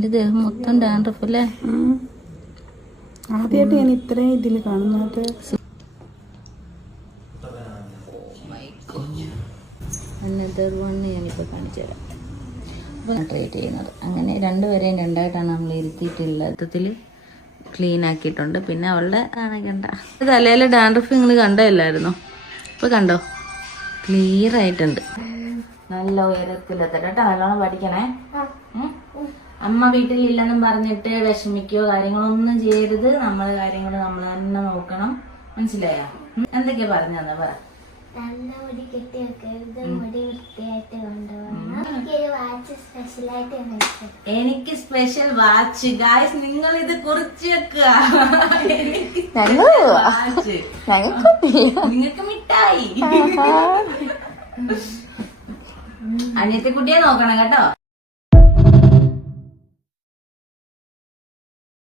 എന്റെ ദേഹം മൊത്തം ഡാൻഡ്രഫ് അല്ലേ. ആദ്യമായിട്ട് ഞാൻ ഇത്രയും ഇതിൽ കാണുന്നത്. അനദർ വൺ ഞാനിപ്പോൾ കാണിച്ചു തരാം. അപ്പോൾ ട്രീറ്റ് ചെയ്യുന്നത് അങ്ങനെ രണ്ടുപേരെയും രണ്ടായിട്ടാണ് നമ്മൾ ഇരുത്തിയിട്ടുള്ളത്. മൊത്തത്തിൽ ക്ലീൻ ആക്കിയിട്ടുണ്ട്. പിന്നെ അവളുടെ കണ്ട തലയിൽ ഡാൻഡ്രഫ് നിങ്ങൾ കണ്ടല്ലായിരുന്നോ? ഇപ്പോൾ കണ്ടോ, ക്ലിയർ ആയിട്ടുണ്ട്. നല്ല ഉയരത്തിലെത്തട്ടെ കേട്ടോ. നല്ലോണം പഠിക്കണേ. അമ്മ വീട്ടിലില്ലെന്നും പറഞ്ഞിട്ട് വിഷമിക്കുകയോ കാര്യങ്ങളൊന്നും ചെയ്യരുത്. നമ്മളെ കാര്യങ്ങൾ നമ്മൾ തന്നെ നോക്കണം. മനസ്സിലായോ? എന്തൊക്കെയാ പറഞ്ഞെന്ന് പറ. നല്ല മുടി കെട്ടി വെക്കരുത്, മുടി വൃത്തിയായിട്ട് കൊണ്ടുപോകണം. എനിക്ക് സ്പെഷ്യൽ വാച്ച് ഗായ്സ്, നിങ്ങൾ ഇത് കുറിച്ച് വെക്കുക. നിങ്ങൾക്ക് മിഠായി. അനിയത്തെ കുട്ടിയെ നോക്കണം കേട്ടോ.